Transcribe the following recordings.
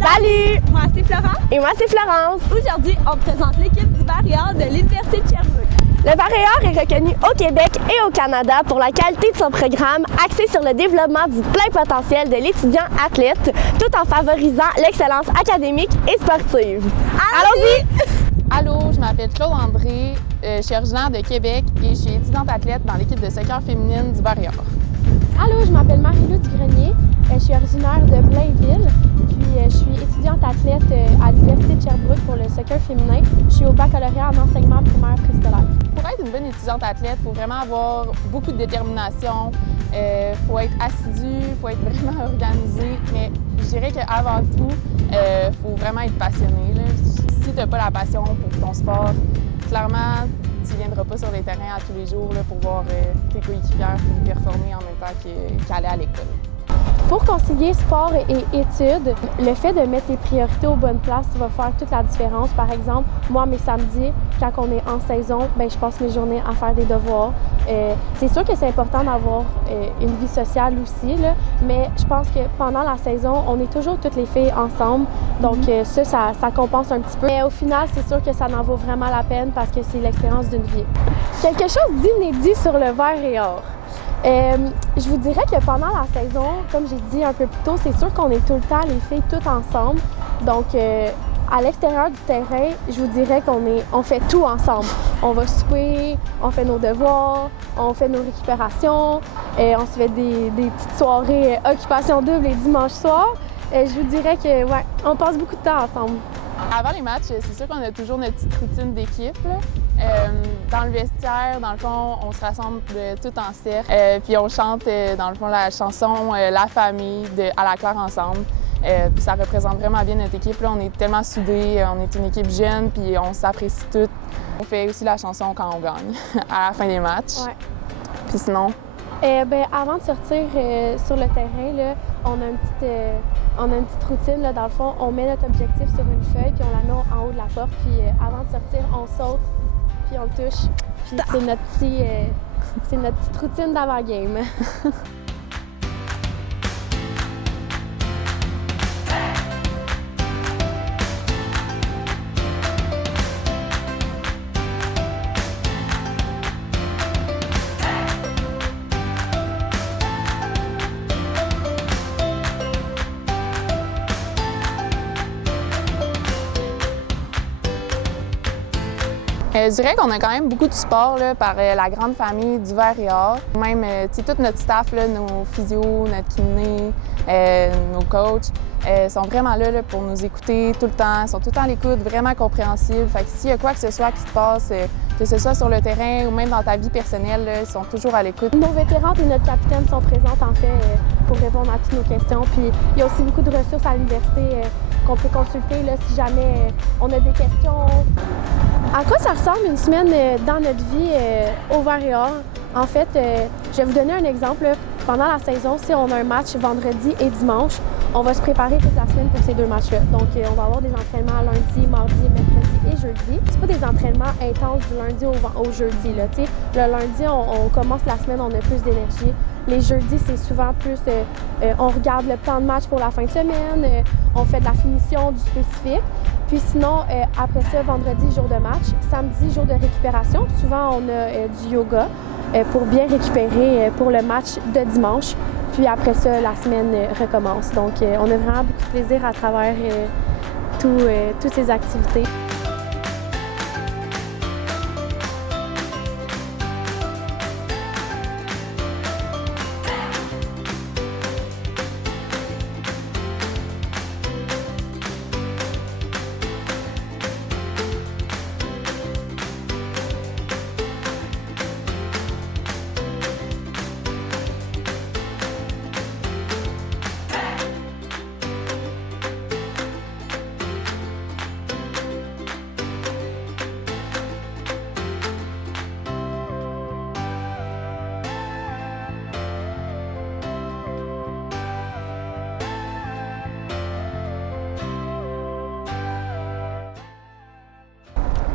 Salut! Moi, c'est Florence. Et moi, c'est Florence. Aujourd'hui, on présente l'équipe du Varéor de l'Université de Sherbrooke. Le Varéor est reconnu au Québec et au Canada pour la qualité de son programme axé sur le développement du plein potentiel de l'étudiant athlète, tout en favorisant l'excellence académique et sportive. Allons-y! Allô, je m'appelle Claude André, je suis originaire de Québec et je suis étudiante athlète dans l'équipe de soccer féminine du Varéor. Allô, je m'appelle Marie-Lou Dugrenier, je suis originaire de Blainville, puis je suis étudiante athlète à l'Université de Sherbrooke pour le soccer féminin. Je suis au baccalauréat en enseignement primaire préscolaire. Pour être une bonne étudiante athlète, il faut vraiment avoir beaucoup de détermination, il faut être assidu, il faut être vraiment organisé, mais je dirais qu'avant tout, il faut vraiment être passionné, là. Si tu n'as pas la passion pour ton sport, clairement, tu ne viendras pas sur les terrains à tous les jours là, pour voir tes coéquipières performer en même temps qu'aller à l'école. Pour concilier sport et études, le fait de mettre tes priorités aux bonnes places va faire toute la différence. Par exemple, moi, mes samedis, quand on est en saison, je passe mes journées à faire des devoirs. C'est sûr que c'est important d'avoir une vie sociale aussi, là, mais je pense que pendant la saison, on est toujours toutes les filles ensemble. Donc ça compense un petit peu. Mais au final, c'est sûr que ça en vaut vraiment la peine parce que c'est l'expérience d'une vie. Quelque chose d'inédit sur le Varéor. Je vous dirais que pendant la saison, comme j'ai dit un peu plus tôt, c'est sûr qu'on est tout le temps les filles toutes ensemble. Donc, à l'extérieur du terrain, je vous dirais qu'on fait tout ensemble. On va souper, on fait nos devoirs, on fait nos récupérations, on se fait des petites soirées occupation double les dimanches soirs. Je vous dirais que on passe beaucoup de temps ensemble. Avant les matchs, c'est sûr qu'on a toujours notre petite routine d'équipe. Dans le vestiaire, dans le fond, on se rassemble tout en cercle. Puis on chante, dans le fond, la chanson La famille de À la claire ensemble. Puis ça représente vraiment bien notre équipe. Là, on est tellement soudés, on est une équipe jeune, puis on s'apprécie toutes. On fait aussi la chanson quand on gagne, à la fin des matchs. Ouais. Puis sinon? Avant de sortir sur le terrain, là, on a une petite routine. Là, dans le fond, on met notre objectif sur une feuille, puis on la met en haut de la porte. Puis avant de sortir, on saute, puis on le touche. Puis c'est notre petite routine d'avant-game. Je dirais qu'on a quand même beaucoup de support là, par la grande famille du Varéor. Même tout notre staff, là, nos physios, notre kiné, nos coachs, sont vraiment là pour nous écouter tout le temps. Ils sont tout le temps à l'écoute, vraiment compréhensibles. Fait que s'il y a quoi que ce soit qui se passe, que ce soit sur le terrain ou même dans ta vie personnelle, là, ils sont toujours à l'écoute. Nos vétérantes et notre capitaine sont présentes en fait pour répondre à toutes nos questions. Puis il y a aussi beaucoup de ressources à l'université qu'on peut consulter là, si jamais on a des questions. À quoi ça ressemble une semaine dans notre vie au Varéor? En fait, je vais vous donner un exemple. Là. Pendant la saison, si on a un match vendredi et dimanche, on va se préparer toute la semaine pour ces deux matchs-là. Donc, on va avoir des entraînements lundi, mardi, mercredi et jeudi. C'est pas des entraînements intenses du lundi au jeudi. Là, le lundi, on commence la semaine, on a plus d'énergie. Les jeudis, c'est souvent plus, on regarde le plan de match pour la fin de semaine, on fait de la finition, du spécifique. Puis sinon, après ça, vendredi, jour de match. Samedi, jour de récupération. Souvent, on a du yoga pour bien récupérer pour le match de dimanche. Puis après ça, la semaine recommence. Donc, on a vraiment beaucoup de plaisir à travers toutes ces activités.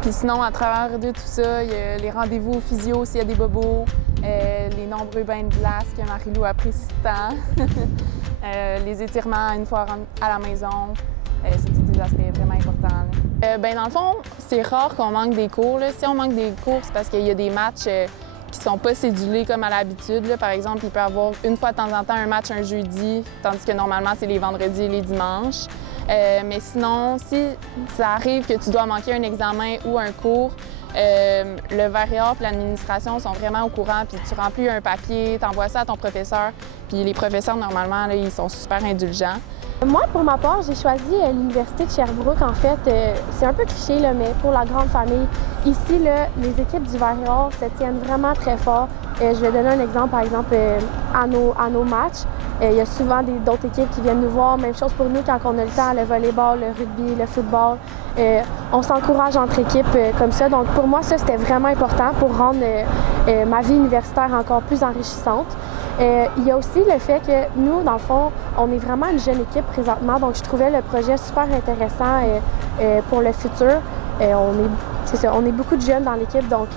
Puis sinon, à travers de tout ça, il y a les rendez-vous physio s'il y a des bobos, les nombreux bains de glace que Marie-Lou apprécie tant, les étirements une fois à la maison, C'est tous des aspects vraiment importants. Dans le fond, c'est rare qu'on manque des cours. Là. Si on manque des cours, c'est parce qu'il y a des matchs qui sont pas cédulés comme à l'habitude. Par exemple, il peut y avoir une fois de temps en temps un match un jeudi, tandis que normalement, c'est les vendredis et les dimanches. Mais sinon, si ça arrive que tu dois manquer un examen ou un cours, le VAREA et l'administration sont vraiment au courant, puis tu remplis un papier, tu envoies ça à ton professeur, puis les professeurs, normalement, là, ils sont super indulgents. Moi, pour ma part, j'ai choisi l'Université de Sherbrooke. En fait, c'est un peu cliché, là, mais pour la grande famille. Ici, là, les équipes du VAREA se tiennent vraiment très fort. Je vais donner un exemple, par exemple, à nos matchs. Il y a souvent d'autres équipes qui viennent nous voir. Même chose pour nous quand on a le temps, le volleyball, le rugby, le football. On s'encourage entre équipes comme ça. Donc, pour moi, ça, c'était vraiment important pour rendre ma vie universitaire encore plus enrichissante. Il y a aussi le fait que nous, dans le fond, on est vraiment une jeune équipe présentement, donc je trouvais le projet super intéressant pour le futur. On est beaucoup de jeunes dans l'équipe, donc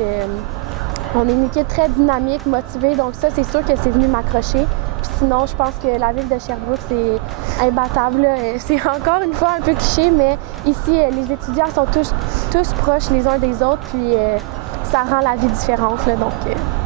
on est une équipe très dynamique, motivée, donc ça, c'est sûr que c'est venu m'accrocher. Puis sinon, je pense que la ville de Sherbrooke, c'est imbattable. C'est encore une fois un peu cliché, mais ici, les étudiants sont tous proches les uns des autres, puis ça rend la vie différente. Là, donc,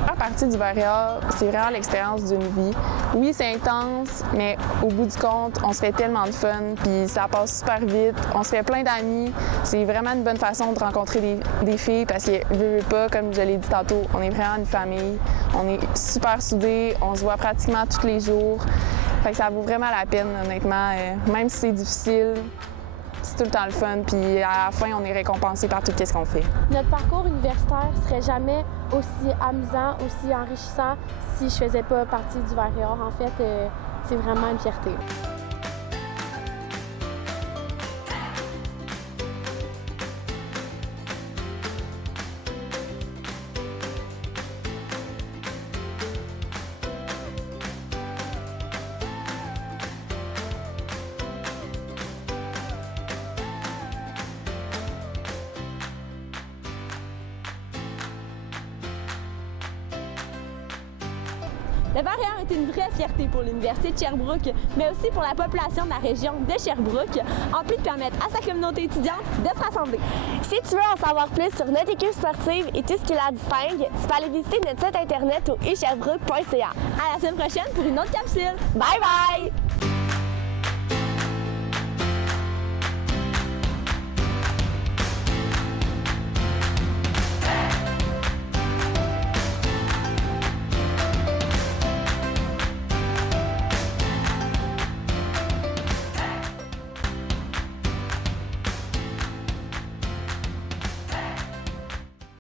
Faire partie du VAREA, c'est vraiment l'expérience d'une vie. Oui, c'est intense, mais au bout du compte, on se fait tellement de fun, puis ça passe super vite. On se fait plein d'amis. C'est vraiment une bonne façon de rencontrer des filles parce que, veux pas, comme je l'ai dit tantôt, on est vraiment une famille. On est super soudés, on se voit pratiquement tous les jours. Fait que ça vaut vraiment la peine, honnêtement. Même si c'est difficile, c'est tout le temps le fun, puis à la fin, on est récompensé par tout ce qu'on fait. Notre parcours universitaire serait jamais aussi amusant, aussi enrichissant si je faisais pas partie du VAREA. En fait, c'est vraiment une fierté. Le VAREA est une vraie fierté pour l'Université de Sherbrooke, mais aussi pour la population de la région de Sherbrooke, en plus de permettre à sa communauté étudiante de se rassembler. Si tu veux en savoir plus sur notre équipe sportive et tout ce qui la distingue, tu peux aller visiter notre site internet au isherbrooke.ca. À la semaine prochaine pour une autre capsule. Bye bye!